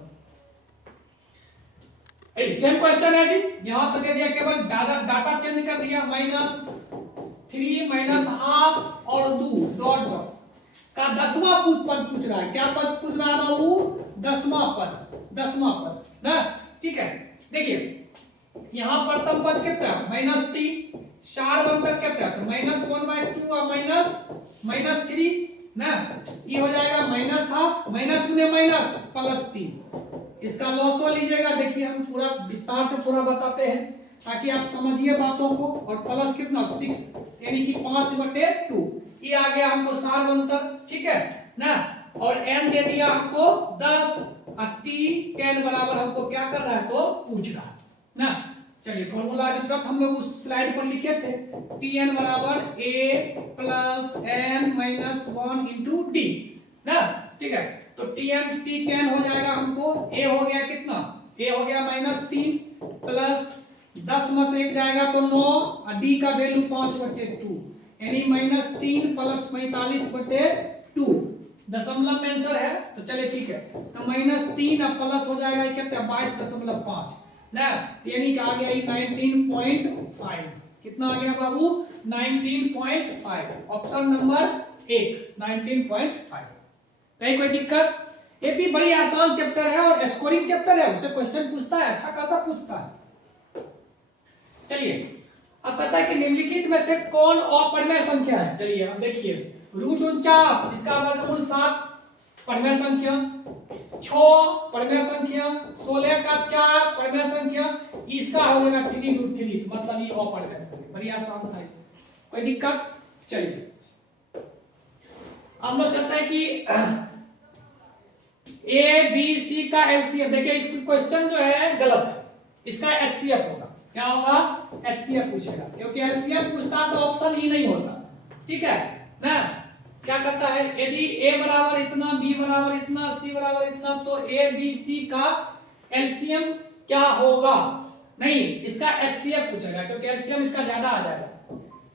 सेम क्वेश्चन है जी, यहां तो दे दिया, केवल डाटा चेंज कर दिया, -3 -½ और 2 डॉट डॉट का 10वां पद पूछ रहा है। क्या पद पूछ रहा है बाबू, 10वां पद ना। ठीक है, देखिए यहां प्रथम पद कितना -3, सारवंतर कितना तो -1/2 और -3 ना। ये हो जाएगा -½ माइनस गुने माइनस +3। इसका लॉसो लीजिएगा, देखिए हम पूरा विस्तार से थोड़ा बताते हैं ताकि आप समझिए बातों को। और प्लस कितना 6, यानी कि 5/2, ये आ गया हमको सारवंतर। ठीक है ना। और n दे दिया हमको 10, और t n बराबर हमको क्या कर रहा है, तो पूछ रहा है ना। चलिए फॉर्मूला की तुरंत हम लोग उस स्लाइड पर लिखे थे, टी एन बराबर a plus n minus 1 into d ना। ठीक है, तो टी10 हो जाएगा हमको, a हो गया कितना, a हो गया -3 प्लस 10 में से 1 जाएगा तो 9, और d का वैल्यू 5/2, यानी -3 प्लस 45/2, दशमलव में आंसर है। तो चलिए ठीक है, तो -3 अब प्लस हो जाएगा ये कितना 22.5 ना, यानी कि आ गया 19.5। कितना आ गया बाबू 19.5, ऑप्शन नंबर 1 19.5। कहीं कोई दिक्कत, एपी बड़ी आसान चैप्टर है और स्कोरिंग चैप्टर है, उससे क्वेश्चन पूछता है, अच्छा खासा पूछता है। चलिए अब पता है कि निम्नलिखित में से कौन अपरिमेय संख्या है। चलिए अब देखिए, √49 इसका वर्गमूल 7 परिमेय संख्या, 6 परिमेय संख्या, 16 का 4 परिमेय संख्या, इसका हो जाएगा 3√3, मतलब ये अपरिमेय संख्या, बड़ी आसान था, कोई दिक्कत। चलिए हम लोग चाहते हैं कि ए बी सी का एलसीएम, देखिए इस क्वेश्चन जो है गलत है, इसका एचसीएफ होगा। क्या होगा, एचसीएफ पूछेगा, क्योंकि एलसीएम पूछता तो ऑप्शन ही नहीं होता। ठीक है ना, क्या करता है, यदि a बराबर इतना, b बराबर इतना, c बराबर इतना, तो a b c का एलसीएम क्या होगा? नहीं, इसका एचसीएफ पूछेगा, क्योंकि एलसीएम इसका ज्यादा आ जाएगा।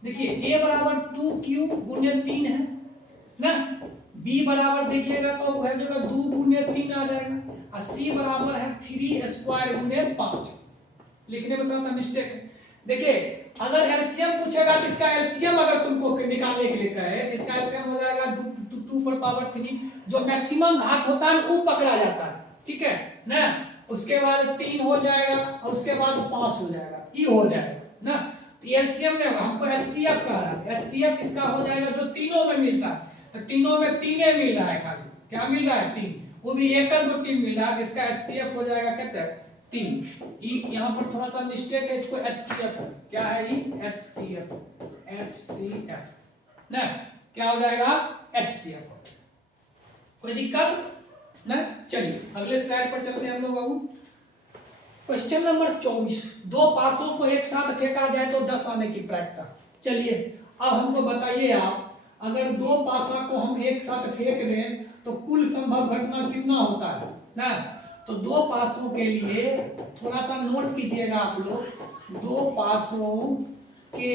देखिए a बराबर 2 गुणे 3 है ना, b बराबर देखिएगा तो वह जगह 2 गुणे 3 आ जाएगा, और c बराबर है 3 स्क्वायर गुणे 5। लिखने में थोड़ा सा मिस्टेक है। देखिए अगर एलसीएम पूछेगा तो इसका एलसीएम अगर तुमको निकालने के लिए कहे, इसका एलसीएम हो जाएगा 2 पर पावर 3, जो मैक्सिमम घात होता है वो पकड़ा जाता है, ठीक है ना। उसके बाद 3 हो जाएगा और उसके बाद 5 हो जाएगा, ई हो जाएगा ना। तो एलसीएम नहीं होगा, हमको एचसीएफ कह रहा है। एचसीएफ इसका हो जाएगा जो तीनों में मिलता है, तो तीनों में 3 मिल रहा है, खाली क्या मिल रहा है 3, वो भी एक 3 मिल रहा है, इसका एचसीएफ हो जाएगा कितना 3। यहाँ पर थोड़ा सा मिस्टेक है, इसको एचसीएफ क्या है, एचसीएफ ना, क्या हो जाएगा एचसीएफ। कोई दिक्कत ना। चलिए अगले स्लाइड पर चलते हैं हम लोग बाबू। क्वेश्चन नंबर 24, दो पासों को एक साथ फेंका जाए तो 10 आने की प्रायिकता। चलिए अब हमको बताइए आप, अगर दो पासा को हम एक साथ फेंक दें तो कुल संभव घटना कितना होता है ना। तो दो पासों के लिए थोड़ा सा नोट कीजिएगा आप लोग, दो पासों के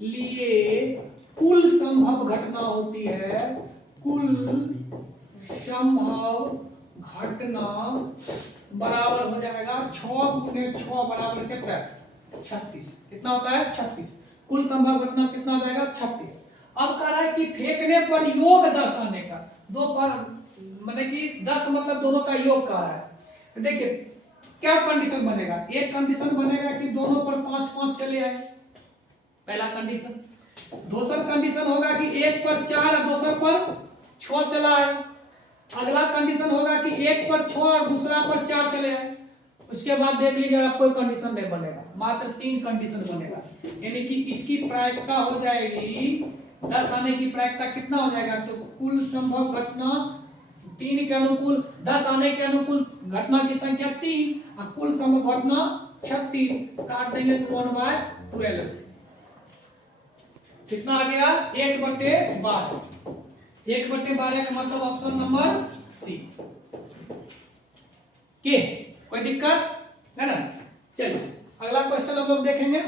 लिए कुल संभव घटना होती है, कुल संभव घटना बराबर हो जाएगा 6 गुणे 6 बराबर कितना 36। कितना होता है 36। कुल संभव घटना कितना हो जाएगा 36। अब कह रहा है कि फेंकने पर योग 10 आने का, दो पर माने कि 10 मतलब दोनों का योग कह रहा है। तो देखिए क्या कंडीशन बनेगा, एक कंडीशन बनेगा कि दोनों पर 5-5 चले आए, पहला कंडीशन। दूसरा कंडीशन होगा कि एक पर 4 और दूसरे पर 6 चला है। अगला कंडीशन होगा कि एक पर 6 और दूसरा पर 4 चले आए। उसके बाद देख लीजिएगा कोई कंडीशन नहीं बनेगा, मात्र 3 कंडीशन बनेगा, यानी कि इसकी प्रायिकता हो जाएगी 10 आने की प्रायिकता कितना हो जाएगा, तो कुल संभव घटना 3 के अनुकूल 10 आने के अनुकूल घटना की संख्या 3 और कुल संभव घटना 36, काट देंगे तो 1/12 कितना आ गया 1/12। 1/12 का मतलब ऑप्शन नंबर सी के। कोई दिक्कत है ना। चलिए अगला क्वेश्चन हम लोग देखेंगे।